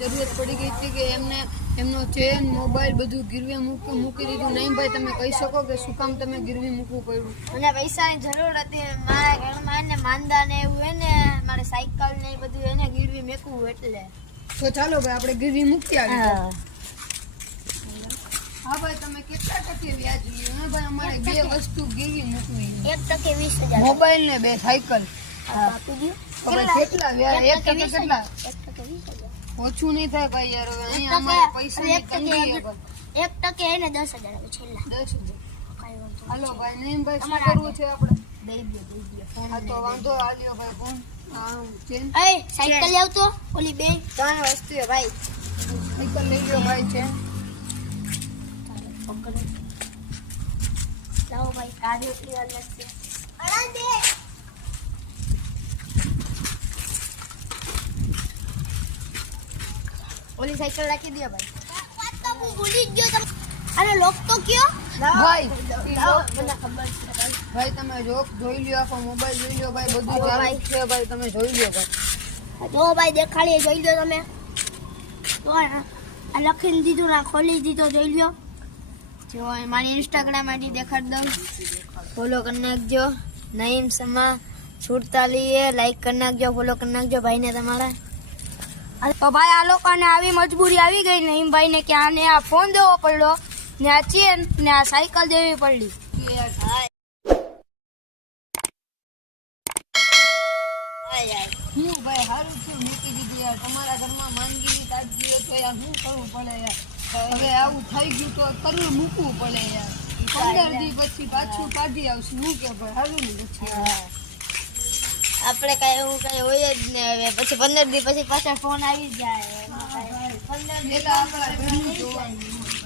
જરૂરત પડી ગઈ હતી કે એમને એમનો ચેન મોબાઈલ બધું ગીરવે મૂકી દીધું. નહીં ભાઈ, તમે કહી શકો કે શું કામ તમે ગીરવી મૂકવું પડ્યું? મને પૈસાની જરૂર હતી. મારા ઘરમાં એને માંદા ને એવું હે ને, મારે સાયકલ ને એ બધું એને ગીરવી મૂકવું એટલે. તો ચાલો ભાઈ આપણે ગીરવી મૂકી આવી. હા ભાઈ, તમે કેટલા ટકે વ્યાજ લ્યો? હા ભાઈ, અમારે બે વસ્તુ ગીરવી મૂકવી. 1% 20,000 મોબાઈલ ને 2 સાયકલ. આપી દો. કેટલા વ્યાજ? 1% કેટલા? 1% ઓછું નહીં થાય ભાઈ યાર. હવે અહીંયા અમારે પૈસાની તંગી છે. 1% એને 10,000 આવે છેલ્લા. 10,000. કાઈ વાંધો હાલો ભાઈ, નહીં ભાઈ, શું કરવું છે આપણે? દઈ દો. હા તો વાંધો આલ્યો ભાઈ. ફોન ચેન એ સાયકલ લાવ તો. ઓલી બે ત્રણ વસ્તુ હે ભાઈ. સાયકલ લઈ લ્યો ભાઈ. ચેન લાવો ભાઈ. કાર્ય એટલી વાર લાગશે. અડા દે. ઓલી સાયકલ રાખી દે ભાઈ. વાત તો હું ભૂલી જ ગયો. અરે લોક તો કયો ભાઈ. મને ખબર છે ભાઈ. ભાઈ તમે જોઈ લ્યો, આખો મોબાઈલ જોઈ લ્યો ભાઈ. બધું ચાલુ છે ભાઈ, તમે જોઈ લ્યો ભાઈ. જો ભાઈ દેખાડીએ, જોઈ લો તમે. તો આ લખીને દીધું ના, ખોલી દીધો, જોઈ લ્યો. જો મારી ઇન્સ્ટાગ્રામ આઈડી દેખાડી દઉં. ફોલો કરી નાખજો. નઈમ સમા 47 લાઈક કરી નાખજો, ફોલો કરી નાખજો ભાઈને તમારા. તો ભાઈ આ લોકોને આવી મજબૂરી આવી ગઈ નઈમ ભાઈને કે આને આ ફોન દેવો પડ્યો ને આ ચેન ને આ સાયકલ દેવી પડી. હું ભાઈ સારું છે મૂકી દીધું યાર. તમારા ઘરમાં માંદગી તાજગી હોય તો યાર શું કરવું પડે યાર? હવે આવું થઈ ગયું તો કરવું મૂકવું પડે યાર. 15 દી પછી પાછું કાઢી આવશું. હું કે ભાઈ સારું ને પછી આપણે કઈ એવું કઈ હોય જ ને. હવે પછી 15 દી પછી પાછા ફોન આવી જાય. 15 દી આપણા ઘરનું જોવાનું.